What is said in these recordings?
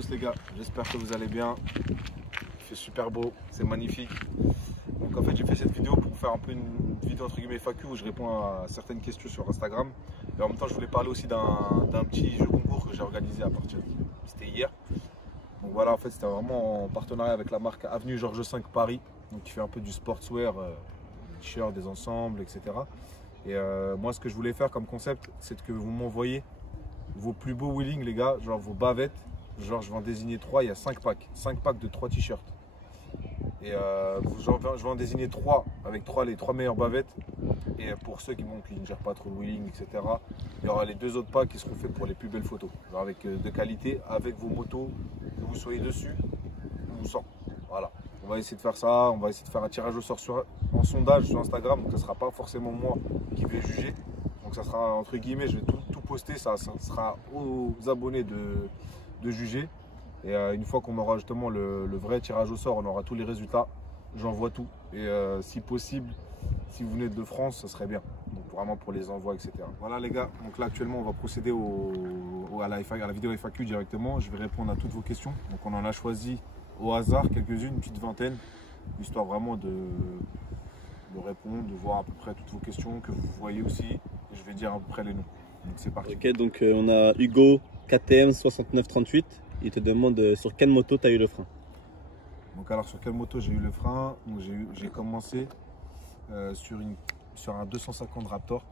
tous les gars, j'espère que vous allez bien. Il fait super beau, c'est magnifique. Donc en fait j'ai fait cette vidéo pour faire un peu une vidéo entre guillemets FAQ où je réponds à certaines questions sur Instagram. Et en même temps je voulais parler aussi d'un petit jeu concours que j'ai organisé à partir de... C'était hier. Donc voilà, en fait c'était vraiment en partenariat avec la marque Avenue Georges V Paris. Donc qui fait un peu du sportswear, des t-shirts, des ensembles, etc. Et moi ce que je voulais faire comme concept, c'est que vous m'envoyez vos plus beaux wheelings les gars, genre vos bavettes. Genre je vais en désigner 3, il y a 5 packs. 5 packs de 3 t-shirts. Et je vais en désigner 3 avec les 3 meilleures bavettes. Et pour ceux qui ne gèrent pas trop le wheeling, etc. Il y aura les 2 autres packs qui seront faits pour les plus belles photos. Genre avec de qualité, avec vos motos, que vous soyez dessus ou sans. Voilà. On va essayer de faire ça, on va essayer de faire un tirage au sort en sondage sur Instagram. Donc ça ne sera pas forcément moi qui vais juger. Donc ça sera entre guillemets, je vais tout poster, ça sera aux abonnés de juger. Et une fois qu'on aura justement le vrai tirage au sort, on aura tous les résultats, j'envoie tout. Et si possible, si vous venez de France, ça serait bien. Donc vraiment pour les envois, etc. Voilà les gars, donc là actuellement on va procéder à la vidéo FAQ directement. Je vais répondre à toutes vos questions. Donc on en a choisi au hasard quelques-unes, une petite vingtaine, histoire vraiment de répondre, de voir à peu près toutes vos questions que vous voyez aussi. Et je vais dire à peu près les noms. Donc c'est parti. Ok, donc on a Hugo KTM 6938. Il te demande sur quelle moto tu as eu le frein. Donc alors sur quelle moto j'ai eu le frein? J'ai commencé sur un 250 Raptor.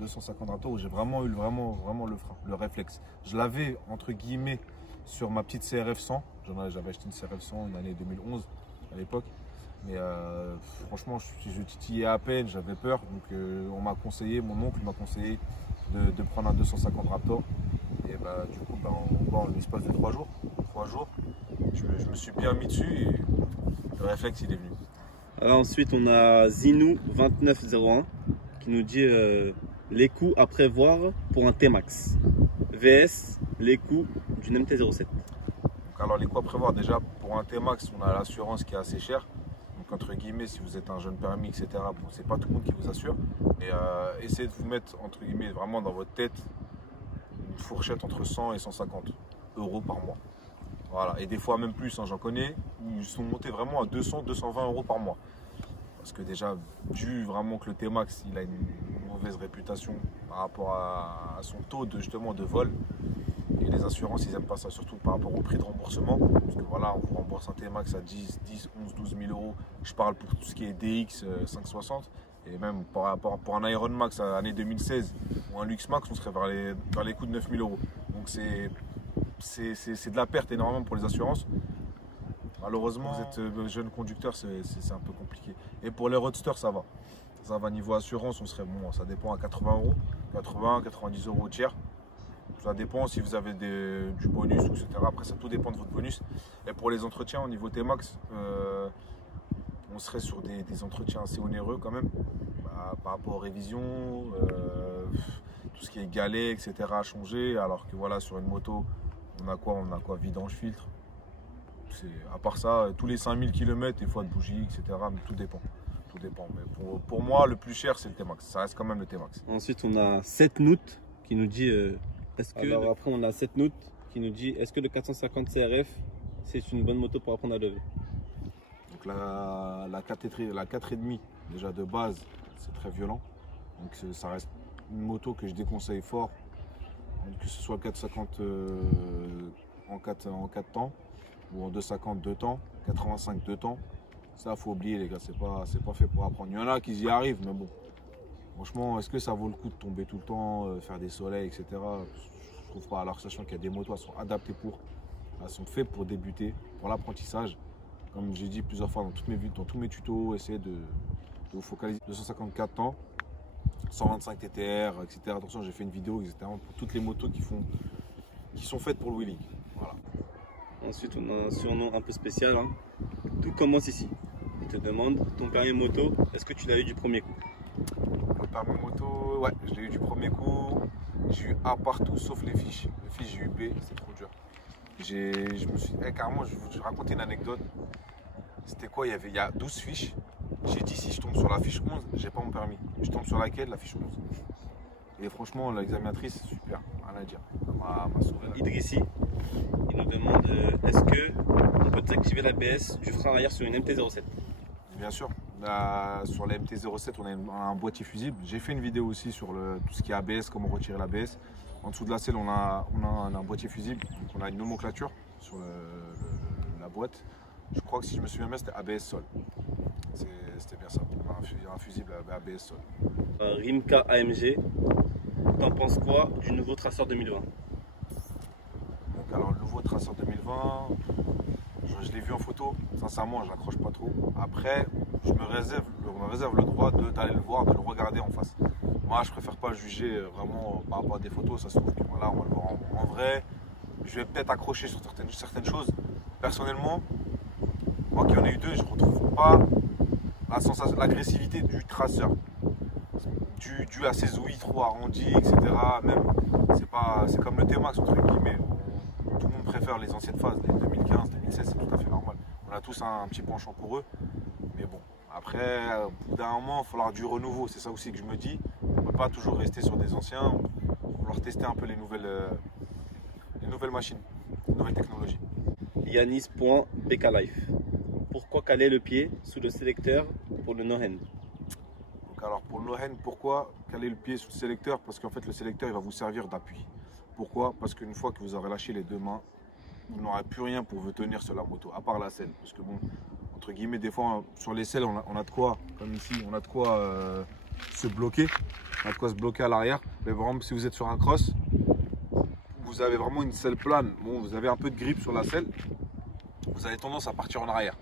250 Raptor où j'ai vraiment eu vraiment le frein, le réflexe. Je l'avais entre guillemets sur ma petite CRF 100. J'avais acheté une CRF 100 une année 2011 à l'époque. Mais franchement, je titillais à peine, j'avais peur. Donc on m'a conseillé, mon oncle m'a conseillé de prendre un 250 Raptor. Et bah, du coup, en l'espace de 3 jours, je me suis bien mis dessus et le réflexe il est venu. Alors ensuite, on a Zinou 2901 qui nous dit les coûts à prévoir pour un T-Max VS les coûts d'une MT-07. Donc, alors les coûts à prévoir, déjà pour un T-Max, on a l'assurance qui est assez chère. Donc entre guillemets, si vous êtes un jeune permis, etc., bon, c'est pas tout le monde qui vous assure. Mais essayez de vous mettre entre guillemets vraiment dans votre tête une fourchette entre 100 et 150 euros par mois. Voilà, et des fois même plus, hein, j'en connais, où ils sont montés vraiment à 200, 220 euros par mois. Parce que déjà, vu vraiment que le T-Max, il a une mauvaise réputation par rapport à son taux justement de vol. Et les assurances, ils n'aiment pas ça, surtout par rapport au prix de remboursement. Parce que voilà, on vous rembourse un T-Max à 10, 11, 12 000 euros. Je parle pour tout ce qui est DX 560. Et même par rapport pour un Iron Max à l'année 2016 ou un Lux Max, on serait vers les coûts de 9 000 euros. Donc c'est de la perte énormément pour les assurances. Malheureusement, vous êtes jeune conducteur, c'est un peu compliqué. Et pour les roadsters, ça va. Ça va, niveau assurance, on serait bon, ça dépend à 80 euros, 80, 90 euros au tiers. Ça dépend si vous avez du bonus, etc. Après, ça tout dépend de votre bonus. Et pour les entretiens au niveau T-Max, on serait sur des entretiens assez onéreux quand même. Par rapport aux révisions, tout ce qui est galet, etc. à changer. Alors que voilà, sur une moto, on a quoi? Vidange, filtre. À part ça, tous les 5000 km, des fois de bougies, etc. Mais tout dépend. Tout dépend. Mais pour moi, le plus cher, c'est le T-Max. Ça reste quand même le T-Max. Ensuite, on a 7 Noot qui nous dit alors après, on a 7 Noot qui nous dit est-ce que le 450 CRF c'est une bonne moto pour apprendre à lever? Donc la 4,5 déjà de base, c'est très violent. Donc ça reste une moto que je déconseille fort. Donc, que ce soit le 450 en 4 temps ou en 250 2 temps, 85 2 temps. Ça, faut oublier les gars, c'est pas fait pour apprendre. Il y en a qui y arrivent, mais bon. Franchement, est-ce que ça vaut le coup de tomber tout le temps, faire des soleils, etc. Je trouve pas. Alors sachant qu'il y a des motos, elles sont adaptées elles sont faites pour débuter, pour l'apprentissage. Comme j'ai dit plusieurs fois dans tous mes tutos, essayez de vous focaliser 254 temps, 125 TTR, etc. Attention, j'ai fait une vidéo exactement pour toutes les motos qui sont faites pour le wheeling. Voilà. Ensuite, on a un surnom un peu spécial. Hein. Tout commence ici. Il te demande ton permis moto, est-ce que tu l'as eu du premier coup? Le permis moto, ouais, je l'ai eu du premier coup. J'ai eu A partout sauf les fiches. Les fiches, j'ai eu B, c'est trop dur. Carrément, je vais vous raconter une anecdote. C'était quoi? Il y a 12 fiches. J'ai dit si je tombe sur la fiche 11, j'ai pas mon permis. Je tombe sur laquelle? La fiche 11. Et franchement, l'examinatrice, super, rien à dire. Elle m'a sauvé. Idrissi, Il nous demande est-ce que on peut désactiver l'ABS du frein arrière sur une MT-07? Bien sûr. Sur la MT-07, on a un boîtier fusible. J'ai fait une vidéo aussi sur tout ce qui est ABS, comment retirer l'ABS. En dessous de la selle, on a un boîtier fusible. Donc on a une nomenclature sur la boîte. Je crois que si je me souviens bien, c'était ABS sol. C'était bien ça. On a un fusible ABS sol. Rimka AMG, t'en penses quoi du nouveau traceur 2020? Donc alors le nouveau traceur 2020, je l'ai vu en photo. Sincèrement, je n'accroche pas trop. Après, je me réserve le droit d'aller le voir, de le regarder en face. Moi, je préfère pas juger vraiment par rapport à des photos. Ça se trouve que voilà, on va le voir en vrai. Je vais peut-être accrocher sur certaines choses. Personnellement, moi qui en ai eu deux, je ne retrouve pas l'agressivité du traceur. Dû à ses ouïes trop arrondies, etc. Même, c'est comme le T-Max, entre guillemets. Tout le monde préfère les anciennes phases, les 2015, 2016, c'est tout à fait normal. On a tous un petit penchant pour eux. Mais bon, après, au bout d'un moment, il va falloir du renouveau. C'est ça aussi que je me dis. On ne peut pas toujours rester sur des anciens. Il va falloir tester un peu les nouvelles machines, les nouvelles technologies. Yanis.BKLife. Pourquoi caler le pied sous le sélecteur pour le no-hand? Alors pour le no-hand, pourquoi caler le pied sous le sélecteur? Parce qu'en fait le sélecteur il va vous servir d'appui. Pourquoi? Parce qu'une fois que vous aurez lâché les deux mains, vous n'aurez plus rien pour vous tenir sur la moto, à part la selle. Parce que bon, entre guillemets, des fois sur les selles on a de quoi, comme ici, on a de quoi se bloquer. On a de quoi se bloquer à l'arrière. Mais par exemple si vous êtes sur un cross, vous avez vraiment une selle plane. Bon, vous avez un peu de grippe sur la selle, vous avez tendance à partir en arrière.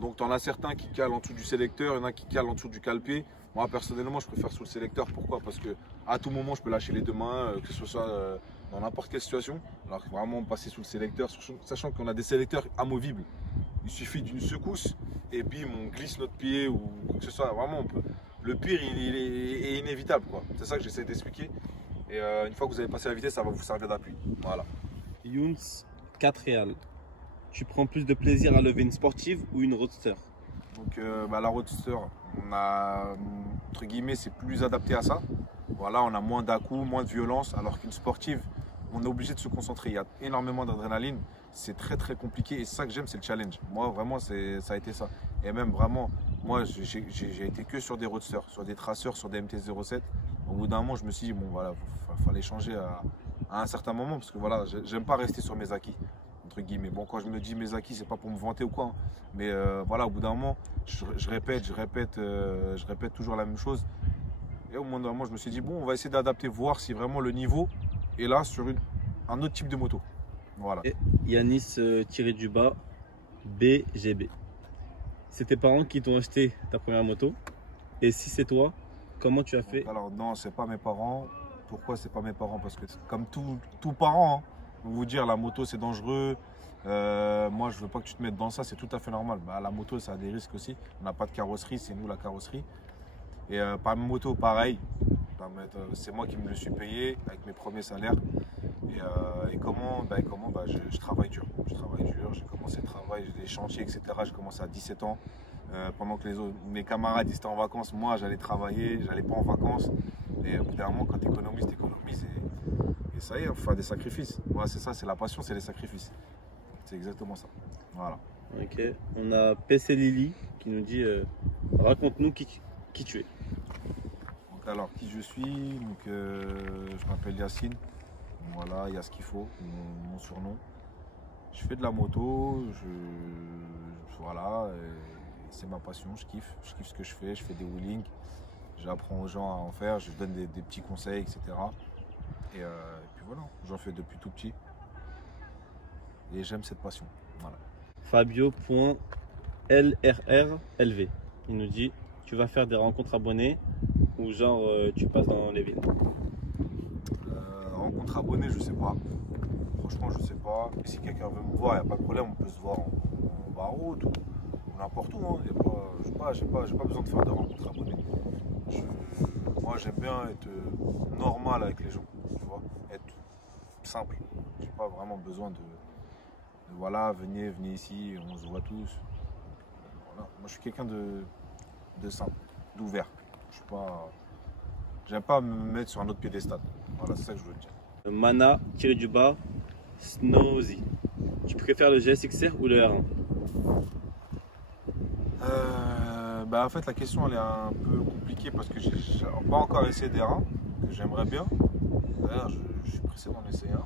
Donc tu en as certains qui calent en dessous du sélecteur, il y en a qui calent en dessous du cale-pied. Moi personnellement je préfère sous le sélecteur. Pourquoi? Parce que à tout moment je peux lâcher les deux mains, que ce soit dans n'importe quelle situation. Alors vraiment passer sous le sélecteur, sachant qu'on a des sélecteurs amovibles. Il suffit d'une secousse et bim, on glisse notre pied ou quoi que ce soit. Vraiment le pire il est inévitable, quoi. C'est ça que j'essaie d'expliquer. Et une fois que vous avez passé la vitesse, ça va vous servir d'appui. Voilà. Younes 4 Real. Tu prends plus de plaisir à lever une sportive ou une roadster? Donc la roadster, on a, entre guillemets, c'est plus adapté à ça. Voilà, on a moins d'à-coups, moins de violence, alors qu'une sportive, on est obligé de se concentrer. Il y a énormément d'adrénaline, c'est très très compliqué et c'est ça que j'aime, c'est le challenge. Moi vraiment, ça a été ça. Et même vraiment, moi j'ai été que sur des roadsters, sur des traceurs, sur des MT-07. Au bout d'un moment, je me suis dit, bon voilà, fallait changer à un certain moment parce que voilà, j'aime pas rester sur mes acquis. Entre guillemets. Bon, quand je me dis mes acquis, c'est pas pour me vanter ou quoi, hein. Mais voilà, au bout d'un moment, je répète toujours la même chose. Et au bout d'un moment, je me suis dit, bon, on va essayer d'adapter, voir si vraiment le niveau est là sur un autre type de moto. Voilà. Et Yanis tiré du bas, BGB. C'est tes parents qui t'ont acheté ta première moto? Et si c'est toi, comment tu as fait? Alors non, c'est pas mes parents. Pourquoi c'est pas mes parents? Parce que comme tout parent, hein, vous dire la moto c'est dangereux, moi je veux pas que tu te mettes dans ça, c'est tout à fait normal. Bah, la moto ça a des risques aussi, on n'a pas de carrosserie, c'est nous la carrosserie. Et par moto pareil, c'est moi qui me le suis payé avec mes premiers salaires. Et comment, je travaille dur, j'ai commencé le travail, j'ai des chantiers, etc. J'ai commencé à 17 ans. Pendant que mes camarades étaient en vacances, moi j'allais travailler, j'allais pas en vacances. Et au bout d'un moment, quand tu économises, et ça y est, il faut faire des sacrifices. Voilà, c'est ça, c'est la passion, c'est les sacrifices. C'est exactement ça. Voilà. Ok, on a PC Lily qui nous dit raconte-nous qui tu es. Donc, alors, qui je suis? Donc, je m'appelle Yacine. Voilà, il y a ce qu'il faut, mon surnom. Je fais de la moto, voilà, c'est ma passion, je kiffe ce que je fais des wheelings, j'apprends aux gens à en faire, je donne des petits conseils, etc. Et puis voilà, j'en fais depuis tout petit et j'aime cette passion. Voilà. Fabio.LRRLV, il nous dit tu vas faire des rencontres abonnés ou genre tu passes dans les villes? Rencontre abonnés, je sais pas. Franchement, je sais pas. Et si quelqu'un veut me voir, il n'y a pas de problème, on peut se voir en bas-route ou n'importe où. Hein. J'ai pas besoin de faire de rencontres abonnés. Moi, j'aime bien être normal avec les gens, tu vois, être simple. J'ai pas vraiment besoin de voilà, venez ici, on se voit tous. Voilà. Moi, je suis quelqu'un de simple, d'ouvert. J'aime pas me mettre sur un autre piédestal. Voilà, c'est ça que je veux dire. Mana tiré du bas Snowzy. Tu préfères le GSXR ou le R1? Bah en fait la question elle est un peu compliquée parce que j'ai pas encore essayé des R1 que j'aimerais bien. D'ailleurs je suis pressé d'en essayer un.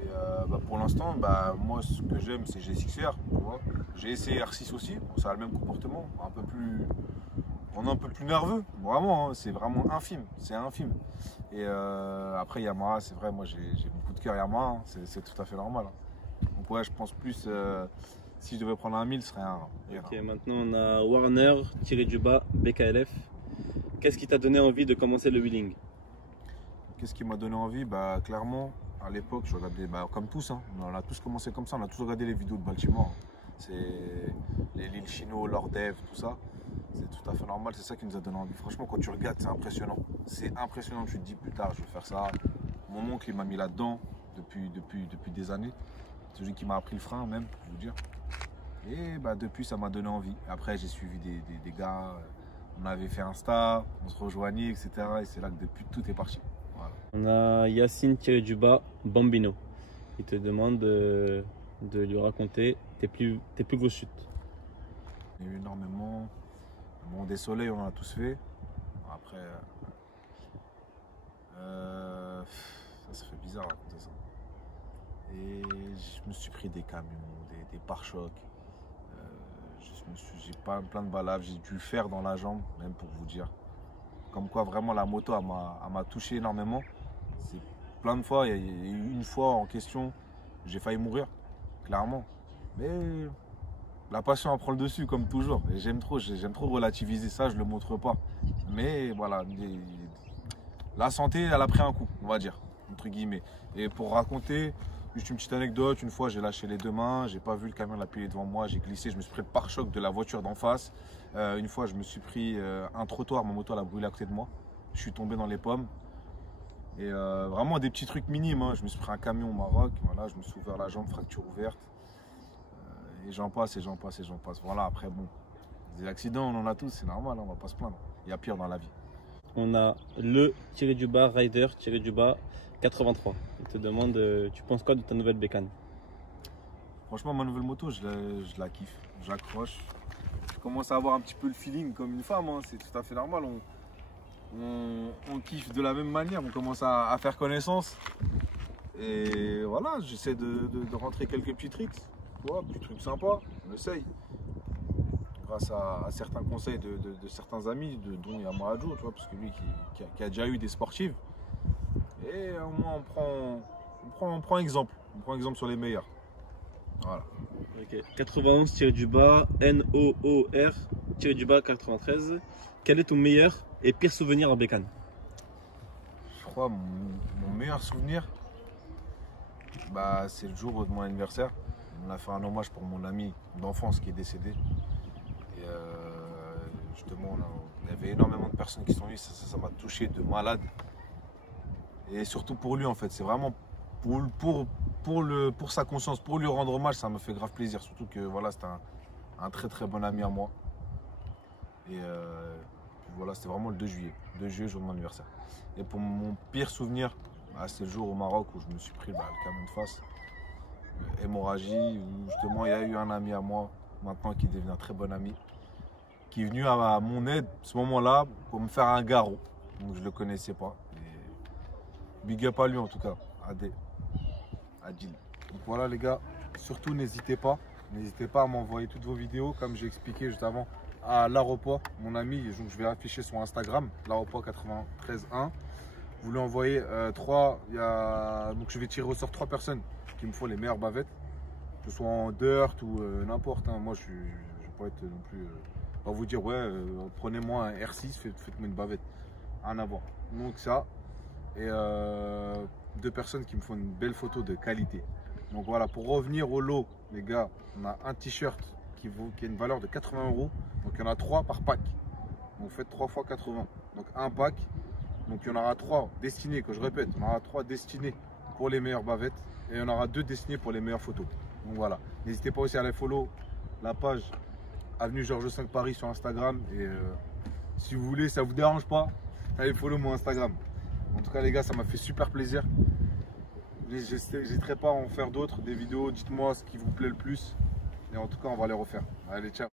Et bah, pour l'instant bah, moi ce que j'aime c'est GSXR, tu vois. J'ai essayé R6 aussi, bon, ça a le même comportement, on est un peu plus nerveux, vraiment, hein, c'est vraiment infime, c'est infime. Et après Yamaha, c'est vrai, moi j'ai beaucoup de cœur Yamaha, hein, c'est tout à fait normal. Hein. Donc ouais, je pense plus, si je devais prendre un 1000, ce serait un. Ok, maintenant on a Warner, tiré du bas, BKLF. Qu'est-ce qui t'a donné envie de commencer le wheeling? Qu'est-ce qui m'a donné envie? Bah clairement, à l'époque, je regardais, bah, comme tous, hein, on a tous commencé comme ça, on a tous regardé les vidéos de Baltimore. C'est les Lil Chino, Lord Dev, tout ça. C'est tout à fait normal, c'est ça qui nous a donné envie. Franchement, quand tu regardes, c'est impressionnant. C'est impressionnant, tu te dis plus tard, je vais faire ça. Mon oncle, il m'a mis là-dedans depuis des années. C'est lui qui m'a appris le frein même, pour vous dire. Et bah, depuis, ça m'a donné envie. Après, j'ai suivi des gars, on avait fait Insta, on se rejoignait, etc. Et c'est là que depuis, tout est parti. Voilà. On a Yacine tiré du bas, Bambino. Il te demande de lui raconter tes plus grosses chutes. Il y a eu énormément. Bon, des soleils, on en a tous fait. Après, ça fait bizarre de raconter ça. Et je me suis pris des camions, des pare-chocs. J'ai pas plein de balaves, j'ai dû faire dans la jambe, même pour vous dire. Comme quoi, vraiment, la moto, elle m'a touché énormément. C'est plein de fois, il y a eu une fois en question, j'ai failli mourir, clairement. Mais la passion elle prend le dessus comme toujours. Et j'aime trop relativiser ça, je le montre pas. Mais voilà, la santé, elle a pris un coup, on va dire, entre guillemets. Et pour raconter, juste une petite anecdote, une fois j'ai lâché les deux mains, j'ai pas vu le camion l'appuyer devant moi, j'ai glissé, je me suis pris le pare-choc de la voiture d'en face. Une fois je me suis pris un trottoir, ma moto elle a brûlé à côté de moi. Je suis tombé dans les pommes. Et vraiment des petits trucs minimes, hein. Je me suis pris un camion au Maroc, voilà, je me suis ouvert la jambe, fracture ouverte. Et j'en passe, et j'en passe, et j'en passe. Voilà, après, bon, des accidents, on en a tous, c'est normal, hein, on va pas se plaindre. Il y a pire dans la vie. On a le tiré du bas, Rider, tiré du bas, 83. Il te demande, tu penses quoi de ta nouvelle bécane? Franchement, ma nouvelle moto, je la kiffe. J'accroche. Je commence à avoir un petit peu le feeling comme une femme, hein. C'est tout à fait normal. On kiffe de la même manière, on commence à faire connaissance. Et voilà, j'essaie de rentrer quelques petits tricks. Tu vois, petits trucs sympas, on essaye. Grâce à certains conseils de certains amis, dont Yamaha Joe, tu vois, parce que lui qui a déjà eu des sportives. Et au moins on prend exemple. On prend exemple sur les meilleurs. Voilà. Ok. 91 tiré du bas, NOOR tiré du bas, 93. Quel est ton meilleur et pire souvenir en bécane? Je crois mon meilleur souvenir, bah, c'est le jour de mon anniversaire. On a fait un hommage pour mon ami d'enfance qui est décédé. Et justement, il y avait énormément de personnes qui sont venues, ça m'a touché de malade. Et surtout pour lui en fait, c'est vraiment pour sa conscience, pour lui rendre hommage, ça me fait grave plaisir. Surtout que voilà, c'était un très très bon ami à moi. Et voilà, c'était vraiment le 2 juillet. 2 juillet, jour de mon anniversaire. Et pour mon pire souvenir, bah, c'est le jour au Maroc où je me suis pris le camion de face. Hémorragie, où justement il y a eu un ami à moi, maintenant qui est devenu un très bon ami, qui est venu à mon aide ce moment-là pour me faire un garrot. Donc je ne le connaissais pas. Et big up à lui en tout cas, Adil. Donc voilà les gars, surtout n'hésitez pas à m'envoyer toutes vos vidéos comme j'ai expliqué juste avant à l'aéroport, mon ami, donc je vais afficher son Instagram, l'aéroport 93.1. Vous lui envoyez 3, donc je vais tirer au sort 3 personnes qui me font les meilleures bavettes, que ce soit en dirt ou n'importe. Hein. Moi je ne vais pas être non plus, pas vous dire ouais, prenez-moi un R6, faites-moi une bavette, rien à voir. Donc ça, et 2 personnes qui me font une belle photo de qualité. Donc voilà, pour revenir au lot, les gars, on a un t-shirt qui a une valeur de 80 €. Donc il y en a 3 par pack. Donc vous faites 3 x 80. Donc un pack. Donc il y en aura 3 destinés, que je répète, on aura 3 destinés pour les meilleures bavettes. Et il y en aura 2 destinés pour les meilleures photos. Donc voilà. N'hésitez pas aussi à aller follow la page Avenue Georges V Paris sur Instagram. Et si vous voulez, ça vous dérange pas, allez follow mon Instagram. En tout cas les gars, ça m'a fait super plaisir. J'hésiterai pas à en faire d'autres, des vidéos. Dites-moi ce qui vous plaît le plus. Et en tout cas, on va les refaire. Allez, ciao.